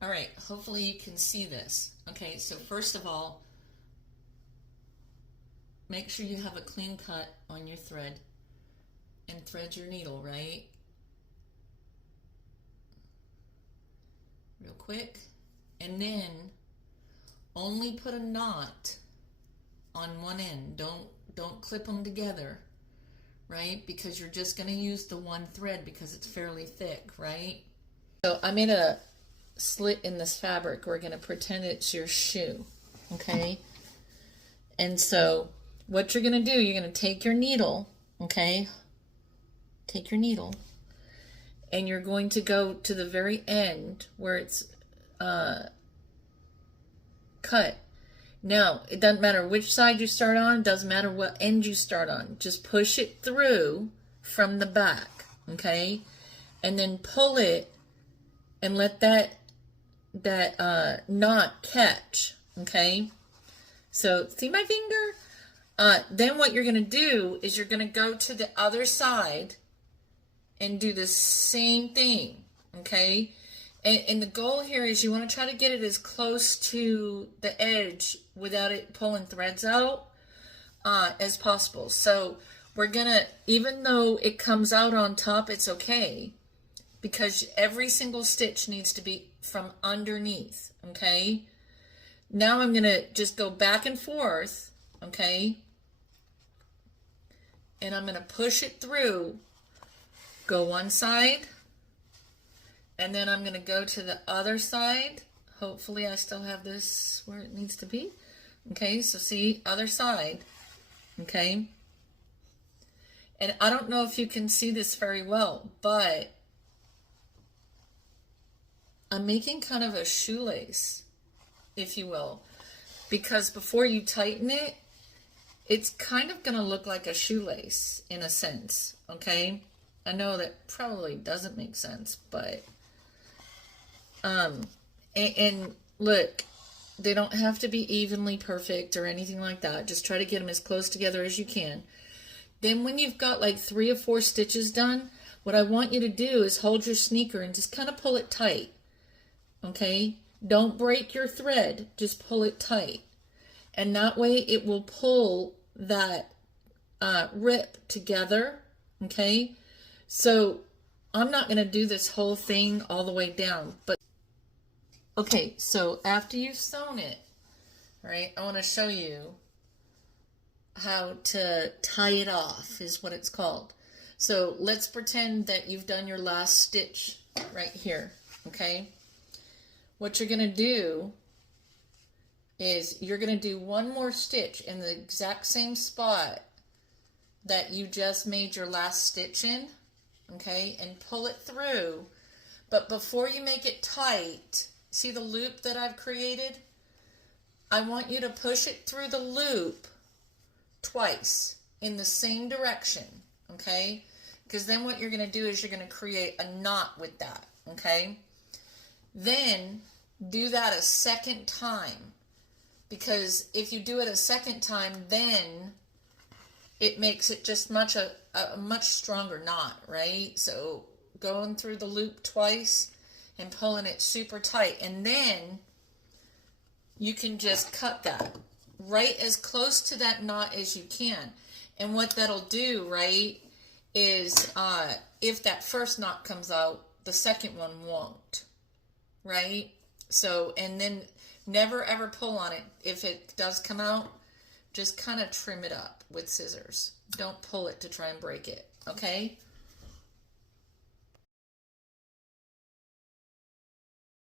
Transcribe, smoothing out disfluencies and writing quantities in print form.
All right, hopefully you can see this. Okay, so first of all, make sure you have a clean cut on your thread and thread your needle, right? Real quick. And then only put a knot on one end. Don't clip them together, right? Because you're just going to use the one thread because it's fairly thick, right? So I made a slit in this fabric. We're going to pretend it's your shoe, okay? And so what you're going to do, you're going to take your needle, okay? Take your needle, and you're going to go to the very end where it's cut. Now, it doesn't matter which side you start on, it doesn't matter what end you start on. Just push it through from the back, okay? And then pull it and let that knot catch, okay? So, see my finger? Then what you're going to do is you're going to go to the other side and do the same thing, okay? And the goal here is you want to try to get it as close to the edge without it pulling threads out as possible. So we're going to, even though it comes out on top, it's okay, because every single stitch needs to be from underneath, okay? Now I'm going to just go back and forth, okay? And I'm going to push it through, go one side, and then I'm going to go to the other side. Hopefully I still have this where it needs to be. Okay, so see, other side. Okay. And I don't know if you can see this very well, but I'm making kind of a shoelace, if you will, because before you tighten it, it's kind of going to look like a shoelace in a sense, okay? I know that probably doesn't make sense, but and look, they don't have to be evenly perfect or anything like that. Just try to get them as close together as you can. Then when you've got like 3 or 4 stitches done, what I want you to do is hold your sneaker and just kind of pull it tight. Okay? Don't break your thread, just pull it tight. And that way it will pull that rip together. Okay? So I'm not going to do this whole thing all the way down, but okay, so after you've sewn it, right, I want to show you how to tie it off, is what it's called. So let's pretend that you've done your last stitch right here, okay? What you're going to do is you're going to do one more stitch in the exact same spot that you just made your last stitch in, okay, and pull it through. But before you make it tight, see the loop that I've created? I want you to push it through the loop twice in the same direction, okay? Because then what you're going to do is you're going to create a knot with that, okay? Then do that a second time, because if you do it a second time, then it makes it just a much stronger knot, right? So going through the loop twice and pulling it super tight, and then you can just cut that right as close to that knot as you can. And what that'll do, right, is if that first knot comes out, the second one won't, right? So, and then never ever pull on it. If it does come out, just kind of trim it up with scissors. Don't pull it to try and break it, okay?